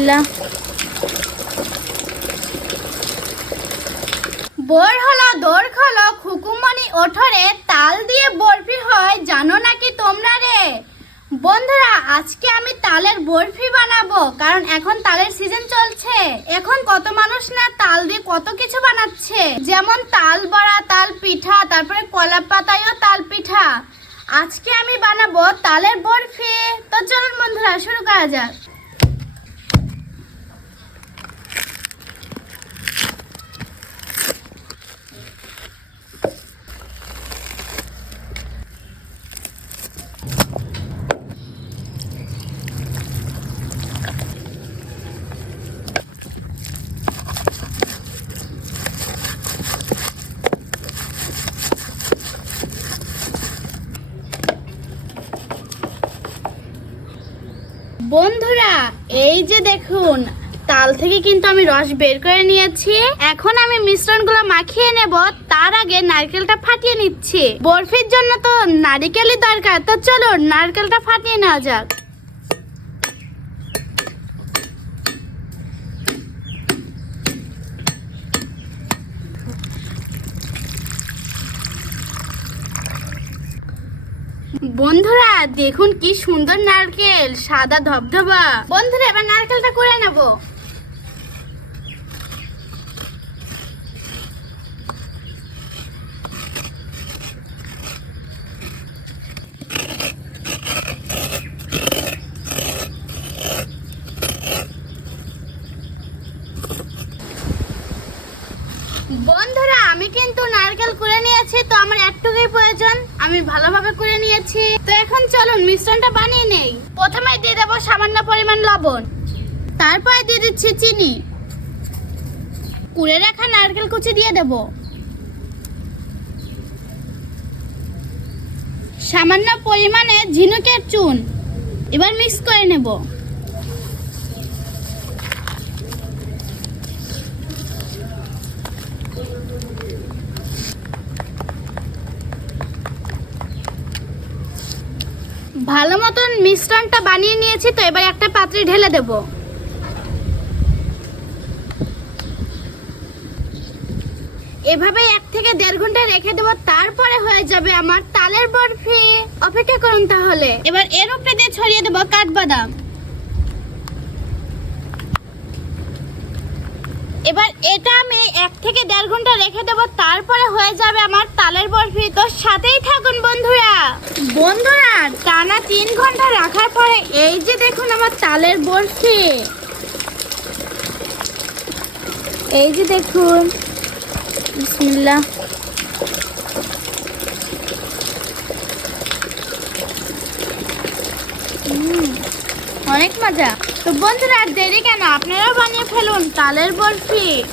বিসমিল্লাহ বোর হলো, দোর খলো খুকুমনি ওঠরে তাল দিয়ে বরফি হয়, জানো নাকি তোমরা রে? বন্ধুরা, আজকে আমি তালের বরফি বানাবো, কারণ এখন তালের সিজন চলছে। এখন কত মানুষ না তাল দিয়ে কত কিছু বানাচ্ছে? যেমন তাল বড়া, তাল পিঠা, তারপরে কলা পাতায়ও তাল পিঠা। আজকে আমি বানাবো তালের বরফি। তো চলুন বন্ধুরা, শুরু করা যাক। বন্ধুরা, এই যে দেখুন, তাল থেকে কিন্তু আমি রস বের করে নিয়েছি। এখন আমি মিশ্রণগুলো মাখিয়ে নেব, তার আগে নারকেলটা ফাটিয়ে নিচ্ছি। বরফির জন্য তো নারিকেলই দরকার, তো চলো নারকেলটা ফাটিয়ে নেওয়া যাক। বন্ধুরা, দেখুন কি সুন্দর নারকেল, সাদা ধবধবা। বন্ধুরা, এবার নারকেলটা করে নেব। বন্ধুরা, আমি কিন্তু নারকেল করে নিয়েছি, তো আমার একটুকুই প্রয়োজন। আমি ভালোভাবে করে নিয়েছি। তো এখন চলুন, মিশ্রণটা বানিয়ে নেই। প্রথমে দিয়ে দেবো সামান্য পরিমাণ লবণ। তারপরে দিয়ে দিচ্ছি চিনি। কুড়ে রাখা নারকেল কুচি দিয়ে দেব। সামান্য পরিমাণে ঝিনুকের চুন। এবার মিক্স করে নেব। ভালো মতন মিশ্রণটা বানিয়ে নিয়েছি তো, এবার একটা পাত্রে ঢেলে দেব। এভাবে এক থেকে দেড় ঘণ্টা রেখে দেবো, তারপরে হয়ে যাবে আমার তালের বরফি। অপেক্ষা করুন তাহলে। এবার এর উপরে দিয়ে ছড়িয়ে দেবো কাঠবাদাম। এবার এটা আমি এক থেকে দেড় ঘণ্টা রেখে দেবো তারপরে হয়ে যাবে আমার তালের বরফি। তো সাথেই থাকুন বন্ধুরা। বন্ধুরা টানা তিন ঘণ্টা রাখার পরে এই যে দেখুন আমার তালের বরফি। এই যে দেখুন। বিসমিল্লাহ। হুম, অনেক মজা। তো বন্ধুরা আর দেরি কেন? আপনারাও বানিয়ে ফেলুন তালের বরফি।